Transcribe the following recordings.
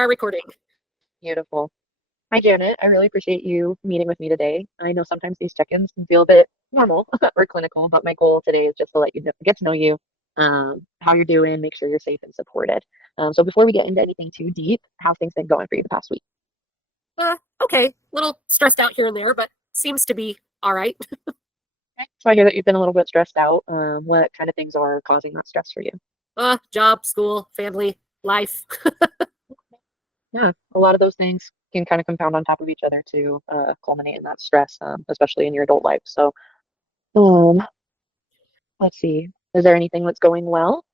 Are recording. Beautiful. Hi, Janet. I really appreciate you meeting with me today. I know sometimes these check-ins can feel a bit normal or clinical, but my goal today is just to let you know, get to know you, how you're doing, make sure you're safe and supported. So before we get into anything too deep, how things been going for you the past week? Okay, a little stressed out here and there, but seems to be all right. Okay. So I hear that you've been a little bit stressed out. What kind of things are causing that stress for you? Job, school, family, life. Yeah, a lot of those things can kind of compound on top of each other to culminate in that stress, especially in your adult life. So, um, let's see. Is there anything that's going well?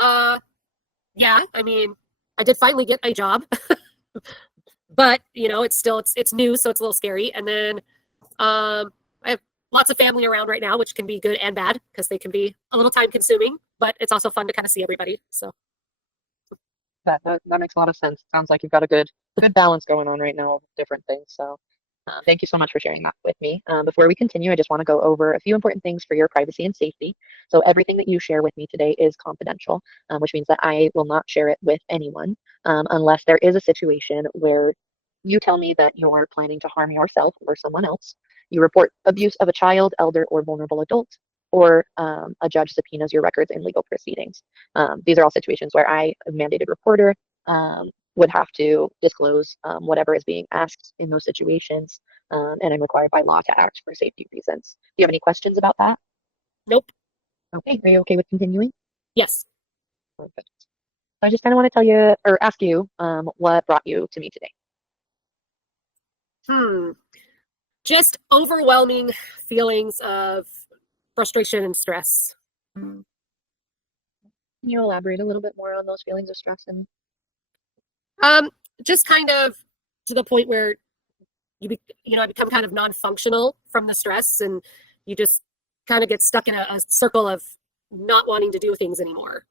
Uh, yeah, I mean, I did finally get a job, but it's new, so it's a little scary. And then I have lots of family around right now, which can be good and bad because they can be a little time consuming, but it's also fun to kind of see everybody. So That makes a lot of sense. Sounds like you've got a good balance going on right now of different things. So, thank you so much for sharing that with me. Before we continue, I just want to go over a few important things for your privacy and safety. So, everything that you share with me today is confidential, which means that I will not share it with anyone unless there is a situation where you tell me that you're planning to harm yourself or someone else. You report abuse of a child, elder, or vulnerable adult, or a judge subpoenas your records in legal proceedings. These are all situations where a mandated reporter, would have to disclose whatever is being asked in those situations, and I'm required by law to act for safety reasons. Do you have any questions about that? nope. Okay, are you okay with continuing? Yes. Perfect. So I just kind of want to tell you or ask you what brought you to me today. Hmm. Just overwhelming feelings of frustration and stress. Mm. Can you elaborate a little bit more on those feelings of stress and Um, just kind of to the point where I become kind of non-functional from the stress, and you just kind of get stuck in a circle of not wanting to do things anymore.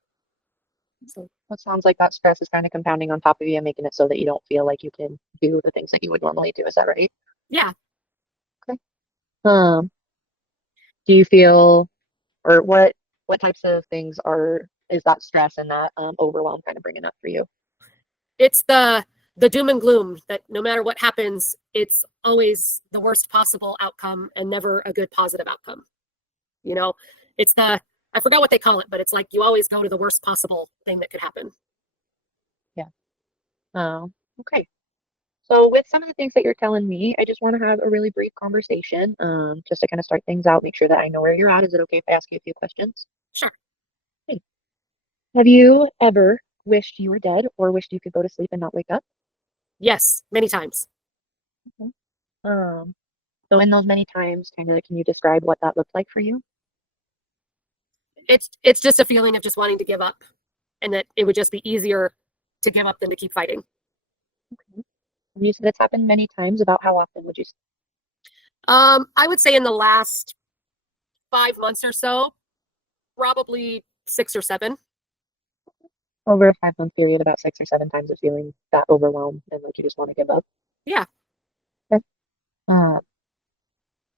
So it sounds like that stress is kind of compounding on top of you and making it so that you don't feel like you can do the things that you would normally do. Is that right? yeah. Okay. Um, do you feel or what types of things are is that stress and that overwhelm kind of bringing up for you? It's the doom and gloom that no matter what happens, it's always the worst possible outcome and never a good positive outcome. You know, it's the I forgot what they call it, but it's like you always go to the worst possible thing that could happen. Yeah. Okay. So with some of the things that you're telling me, I just want to have a really brief conversation, just to kind of start things out, make sure that I know where you're at. Is it okay if I ask you a few questions? Sure. Okay. Have you ever wished you were dead or wished you could go to sleep and not wake up? Yes, many times. Okay. Um, so in those many times, kind of, can you describe what that looked like for you? It's just a feeling of just wanting to give up, and that it would just be easier to give up than to keep fighting. Okay. You said it's happened many times. About how often would you say? I would say in the last 5 months or so, probably 6 or 7. Over a 5 month period, about 6 or 7 times of feeling that overwhelmed and like you just want to give up. Yeah. Okay. Uh,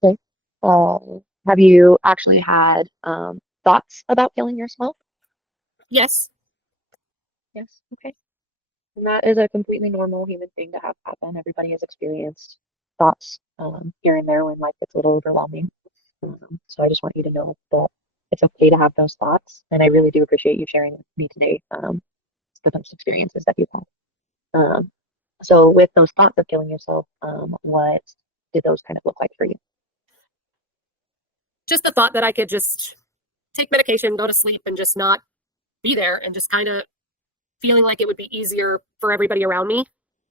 okay. Uh, have you actually had thoughts about killing yourself? Yes. Yes. Okay. And that is a completely normal human thing to have happen. Everybody has experienced thoughts here and there when life gets a little overwhelming. So I just want you to know that it's okay to have those thoughts. And I really do appreciate you sharing with me today the best experiences that you've had. Um, so with those thoughts of killing yourself, what did those kind of look like for you? Just the thought that I could just take medication, go to sleep, and just not be there, and just kind of feeling like it would be easier for everybody around me,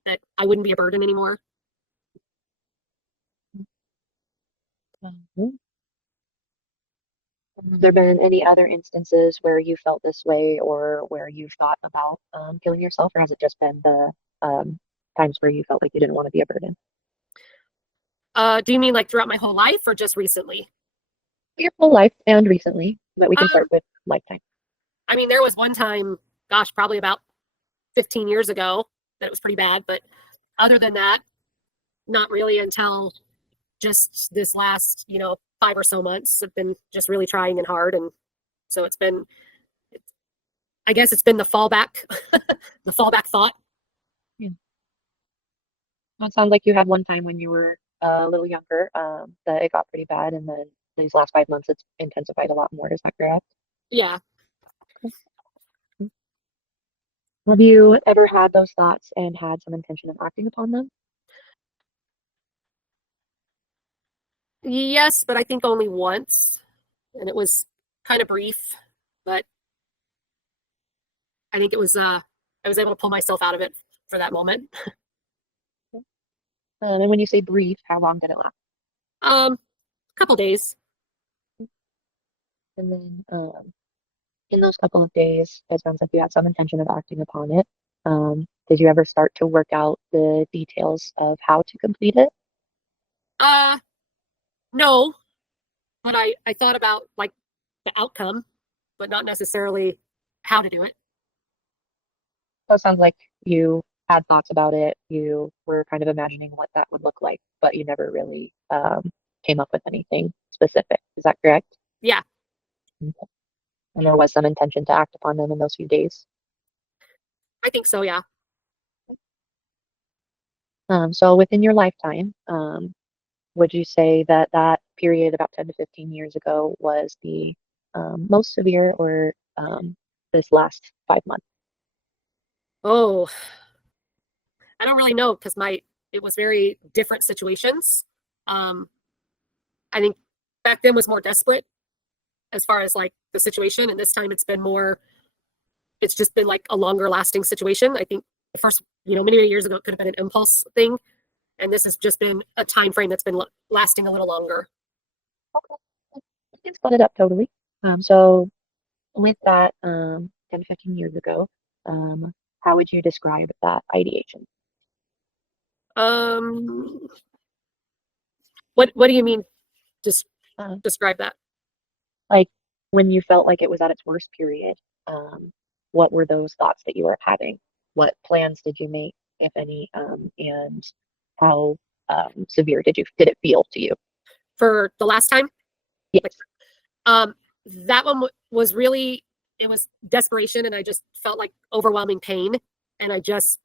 that I wouldn't be a burden anymore. Mhm. Have there been any other instances where you felt this way or where you've thought about killing yourself, or has it just been the times where you felt like you didn't want to be a burden? Do you mean like throughout my whole life or just recently? Your whole life and recently, but we can Um, start with lifetime. I mean, there was one time, gosh, probably about 15 years ago, that it was pretty bad. But other than that, not really until just this last, 5 or so months have been just really trying and hard. And so I guess it's been the fallback, the fallback thought. Well, it sounds like you had one time when you were a little younger, that it got pretty bad, and then these last 5 months it's intensified a lot more. Is that correct? Yeah. Have you ever had those thoughts and had some intention of acting upon them? Yes, but I think only once, and it was kind of brief, but I think it was I was able to pull myself out of it for that moment. And when you say brief, how long did it last? Couple days. And then in those couple of days, it sounds like you had some intention of acting upon it. Did you ever start to work out the details of how to complete it? Uh no, but I thought about like the outcome, but not necessarily how to do it. So it sounds like you had thoughts about it. You were kind of imagining what that would look like, but you never really came up with anything specific. Is that correct? Yeah, Okay. And there was some intention to act upon them in those few days. I think so, yeah. So within your lifetime, would you say that that period about 10 to 15 years ago was the most severe, or this last 5 months? Oh, I don't really know because my it was very different situations. Um, I think back then was more desperate as far as like the situation, and this time it's been more. It's just been like a longer lasting situation. I think the first, many many years ago, it could have been an impulse thing, and this has just been a time frame that's been lasting a little longer. Okay. You can split it up totally. So with that, 10 to 15 years ago, um, how would you describe that ideation? Um, what do you mean? Just Uh, describe that. like when you felt like it was at its worst period, um, what were those thoughts that you were having? What plans did you make, if any, and how severe did it feel to you? For the last time, like Yes. um that one was really, it was desperation, and I just felt like overwhelming pain, and I just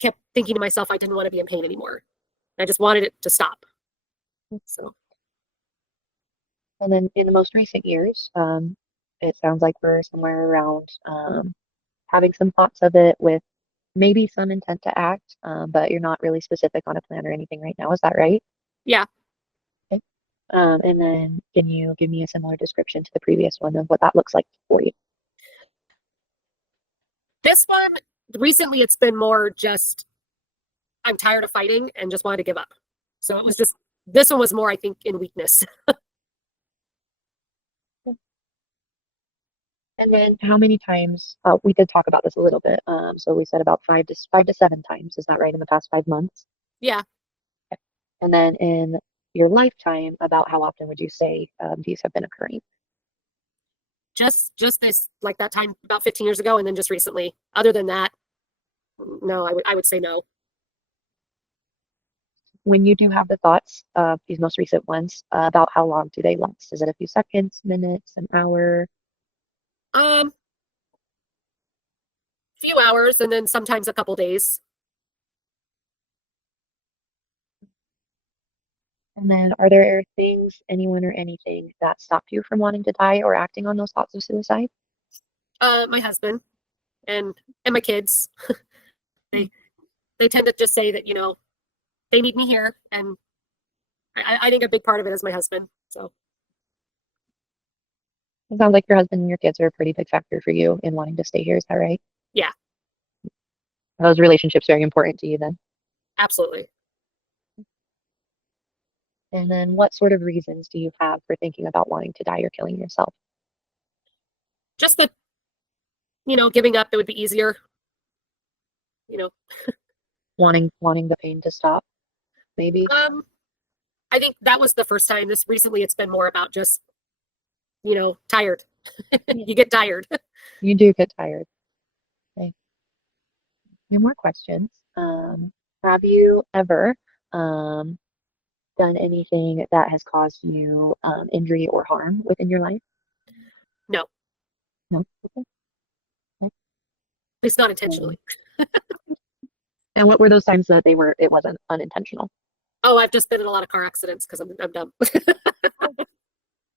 kept thinking to myself I didn't want to be in pain anymore. I just wanted it to stop. So And then in the most recent years, it sounds like we're somewhere around having some thoughts of it with maybe some intent to act, but you're not really specific on a plan or anything right now. Is that right? yeah, Okay. And then can you give me a similar description to the previous one of what that looks like for you? this one recently it's been more just I'm tired of fighting and just wanted to give up. So it was just, this one was more I think in weakness. And then how many times, we did talk about this a little bit. So we said about 5 to 7 times. Is that right, in the past 5 months? Yeah, Okay. And then in your lifetime, about how often would you say these have been occurring? just this, like that time about 15 years ago, and then just recently. Other than that, no, I would say no. When you do have the thoughts of these most recent ones, about how long do they last? Is it a few seconds, minutes, an hour? Um, few hours and then sometimes a couple days. And then are there things, anyone or anything that stopped you from wanting to die or acting on those thoughts of suicide? My husband and my kids, Hmm. they they tend to just say that they need me here, and I think a big part of it is my husband. So It sounds like your husband and your kids are a pretty big factor for you in wanting to stay here. Is that right? yeah, Are those relationships very important to you then? absolutely. And then what sort of reasons do you have for thinking about wanting to die or killing yourself? Just that giving up, it would be easier. You know, Wanting the pain to stop, maybe? um, I think that was the first time. This recently, it's been more about just tired. You get tired. You do get tired. Okay. No more questions. Have you ever um, done anything that has caused you injury or harm within your life? No, No. Okay. it's not Okay. intentionally. And what were those times that it wasn't unintentional? Oh, I've just been in a lot of car accidents because I'm dumb. Oh,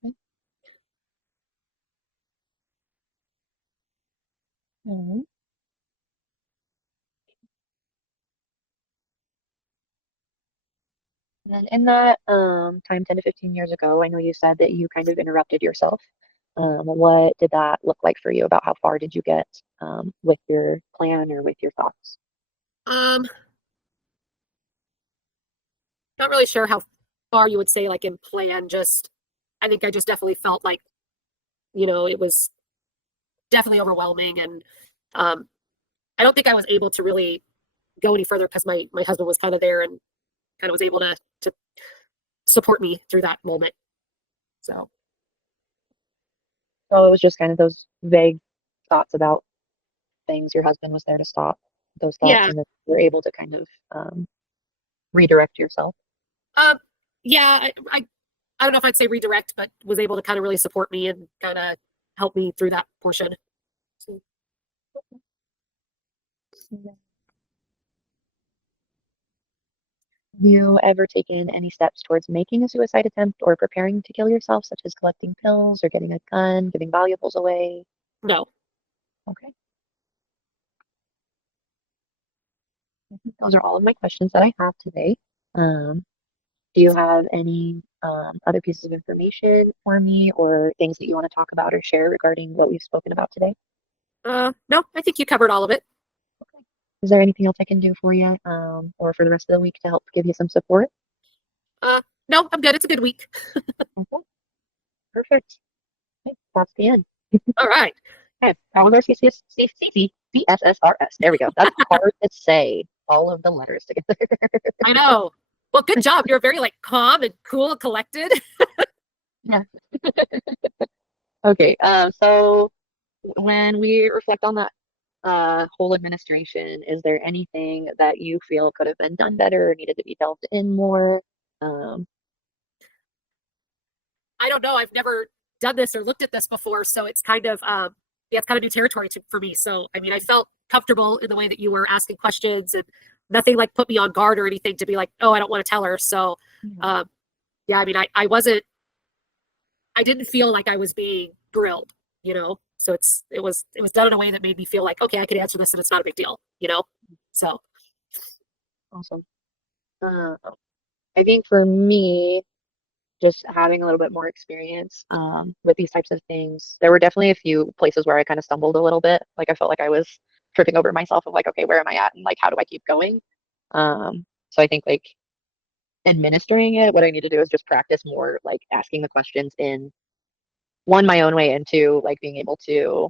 okay. Mhm. And then in that time, 10 to 15 years ago, I know you said that you kind of interrupted yourself. What did that look like for you? About how far did you get with your plan or with your thoughts? Um, Not really sure how far you would say like in plan. Just I think I just definitely felt like, it was definitely overwhelming, and um, I don't think I was able to really go any further because my husband was kind of there and kind of was able to support me through that moment. So So it was just kind of those vague thoughts about things. Your husband was there to stop those thoughts, yeah, and then you're able to kind of redirect yourself. um, yeah, I don't know if I'd say redirect, but was able to kind of really support me and kind of help me through that portion. So, Yeah. Have you ever taken any steps towards making a suicide attempt or preparing to kill yourself, such as collecting pills or getting a gun, giving valuables away? no. Okay. I think those are all of my questions that I have today. Um, do you have any other pieces of information for me or things that you want to talk about or share regarding what we've spoken about today? No, I think you covered all of it. Okay. Is there anything else I can do for you or for the rest of the week to help give you some support? Uh, no, I'm good. It's a good week. Okay, perfect. Okay, that's the end. All right. Okay, that was our CSSRS. There we go. That's hard to say, all of the letters together. I know. Well, good job. You're very like calm and cool and collected. Yeah. Okay, so when we reflect on that whole administration, is there anything that you feel could have been done better or needed to be delved in more? Um, I don't know. I've never done this or looked at this before, so it's kind of yeah, it's kind of new territory for me. So I mean, I felt comfortable in the way that you were asking questions, and nothing like put me on guard or anything to be like, oh, I don't want to tell her. So yeah, um, yeah, I mean, I wasn't, I didn't feel like I was being grilled, So it was done in a way that made me feel like, okay, I can answer this and it's not a big deal. So awesome. Uh, I think for me, just having a little bit more experience with these types of things. There were definitely a few places where I kind of stumbled a little bit. Like I felt like I was tripping over myself of like, okay, where am I at? And like, how do I keep going? So I think like administering it, what I need to do is just practice more like asking the questions in one, my own way, and two, like being able to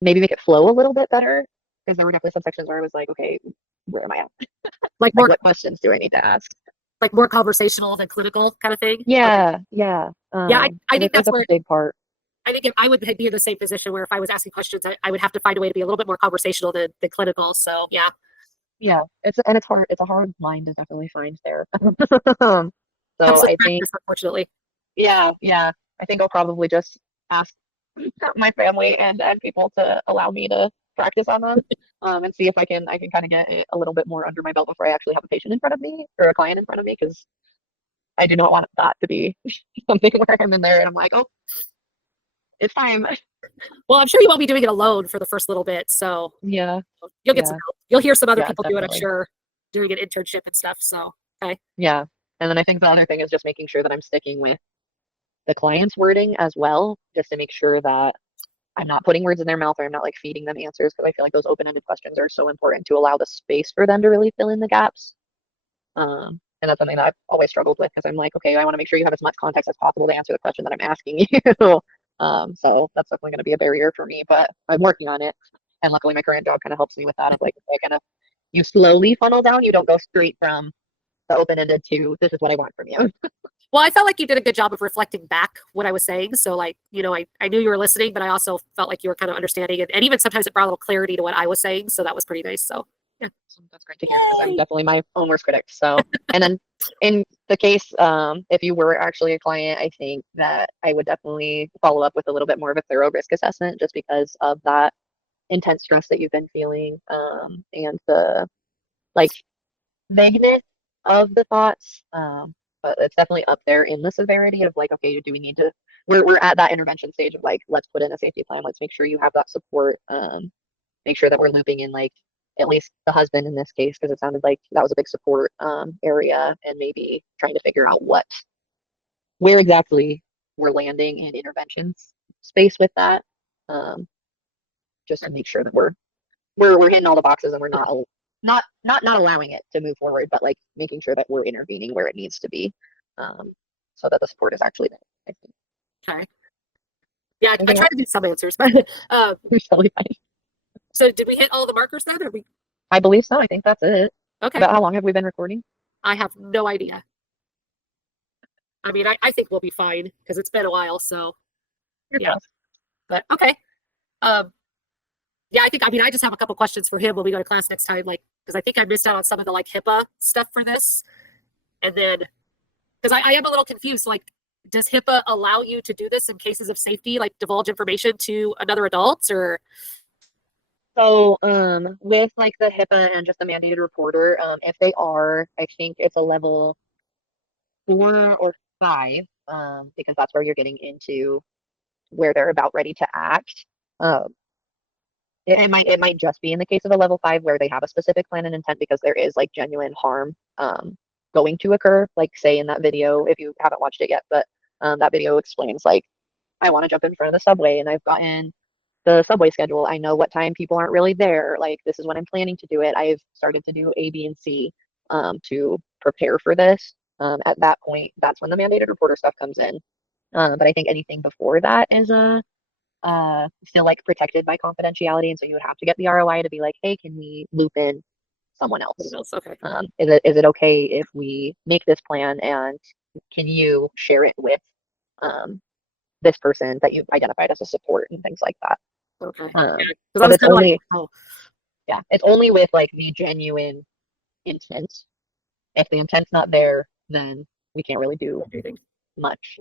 maybe make it flow a little bit better. Because there were definitely some sections where I was like, okay, where am I at? like Like, more what questions do I need to ask? like more conversational than clinical kind of thing. Okay. Yeah, yeah. Yeah, I I think think that's that's a where big part. I think if I would be in the same position where if I was asking questions, I would have to find a way to be a little bit more conversational than clinical. So yeah, Yeah, it's hard. It's a hard line to definitely find there. So comes with I think, practice, unfortunately. yeah, yeah. I think I'll probably just ask my family and people to allow me to practice on them, and see if I can kind of get a little bit more under my belt before I actually have a patient in front of me or a client in front of me because I do not want that to be something where I'm in there and I'm like, oh, it's time. Well, I'm sure you won't be doing it alone for the first little bit, so Yeah, you'll get some yeah, help. You'll hear some other yeah, people do it, I'm definitely. sure, doing an internship and stuff. So okay, Yeah. And then I think the other thing is just making sure that I'm sticking with the client's wording as well, just to make sure that I'm not putting words in their mouth or I'm not like feeding them answers because I feel like those open-ended questions are so important to allow the space for them to really fill in the gaps. And that's something that I've always struggled with because I'm like, okay, I want to make sure you have as much context as possible to answer the question that I'm asking you. So that's definitely going to be a barrier for me, but I'm working on it. And luckily, my current job kind of helps me with that. Of like, okay, kind of you slowly funnel down. You don't go straight from the open-ended to this is what I want from you. well, I felt like you did a good job of reflecting back what I was saying. So like, I knew you were listening, but I also felt like you were kind of understanding, and even sometimes it brought a little clarity to what I was saying. So that was pretty nice. So yeah. So that's great to hear because I'm definitely my own worst critic. So, and then in the case, if you were actually a client, I think that I would definitely follow up with a little bit more of a thorough risk assessment just because of that intense stress that you've been feeling, and the like vagueness of the thoughts. But it's definitely up there in the severity of like, okay, do we need to? We're at that intervention stage of like, let's put in a safety plan. Let's make sure you have that support. Make sure that we're looping in like at least the husband in this case, because it sounded like that was a big support area, and maybe trying to figure out where exactly we're landing in interventions space with that. Just to make sure that we're hitting all the boxes and we're not allowing it to move forward, but like making sure that we're intervening where it needs to be, so that the support is actually there. I think. Okay. Yeah, I tried to do some answers, but Totally fine. so did we hit all the markers then? Or we? I believe so. I think that's it. Okay. About how long have we been recording? I have no idea. I mean, I think we'll be fine because it's been a while. So yeah, but okay. Yeah, I mean, I just have a couple questions for him when we go to class next time, like, because I think I missed out on some of the like HIPAA stuff for this. And then, because I am a little confused, like, does HIPAA allow you to do this in cases of safety, like divulge information to another adult, or? So, with like the HIPAA and just the mandated reporter, if they are, I think it's a level 4 or 5, because that's where you're getting into where they're about ready to act. It might just be in the case of a level 5 where they have a specific plan and intent because there is like genuine harm going to occur. Like say in that video, if you haven't watched it yet, but that video explains like, I want to jump in front of the subway and I've gotten the subway schedule. I know what time people aren't really there. Like this is when I'm planning to do it. I've started to do A, B, and C to prepare for this. At that point, that's when the mandated reporter stuff comes in. But I think anything before that is still like protected by confidentiality, and so you would have to get the ROI to be like, hey, can we loop in someone else? Okay. Is it okay if we make this plan and can you share it with this person that you've identified as a support and things like that? Okay. But it's only like, oh. Yeah, it's only with like the genuine intent. If the intent's not there, then we can't really do anything much.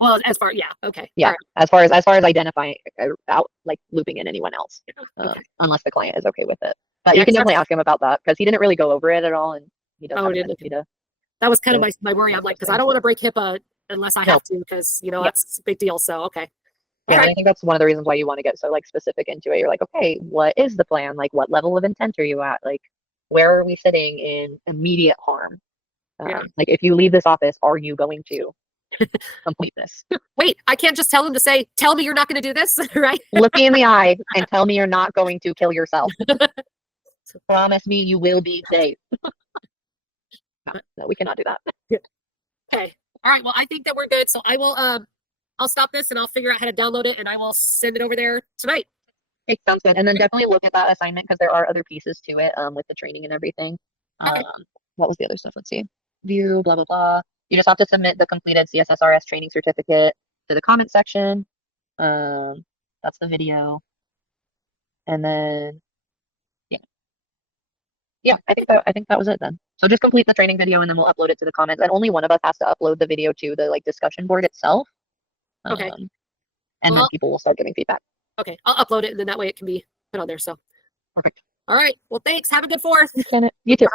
Well, as far, yeah, okay. Yeah, right. as far as identifying out like looping in anyone else, Okay. Unless the client is okay with it. But Yeah, you can definitely ask him about that because he didn't really go over it at all, and he does have a tendency to. That was kind of my worry. I'm like, because I don't want to break HIPAA unless I have to, because that's a big deal. So okay. Yeah, and I think that's one of the reasons why you want to get so like specific into it. You're like, okay, what is the plan? Like, what level of intent are you at? Like, where are we sitting in immediate harm? Like, if you leave this office, are you going to complete this? Wait, I can't just tell him to say, tell me you're not going to do this, right? Look me in the eye and tell me you're not going to kill yourself. Promise me you will be safe. No, we cannot do that. Okay. All right. Well, I think that we're good. So I will, I'll stop this and I'll figure out how to download it and I will send it over there tonight. Okay, sounds good. And then definitely look at that assignment because there are other pieces to it with the training and everything. Okay. What was the other stuff? Let's see. View, blah, blah, blah. You just have to submit the completed C-SSRS training certificate to the comment section. That's the video. And then, yeah, I think that was it then. So just complete the training video and then we'll upload it to the comments. And only one of us has to upload the video to the like discussion board itself. Okay. And then people will start giving feedback. Okay, I'll upload it and then that way it can be put on there. So perfect. All right. Well, thanks. Have a good 4th. Janet, you too.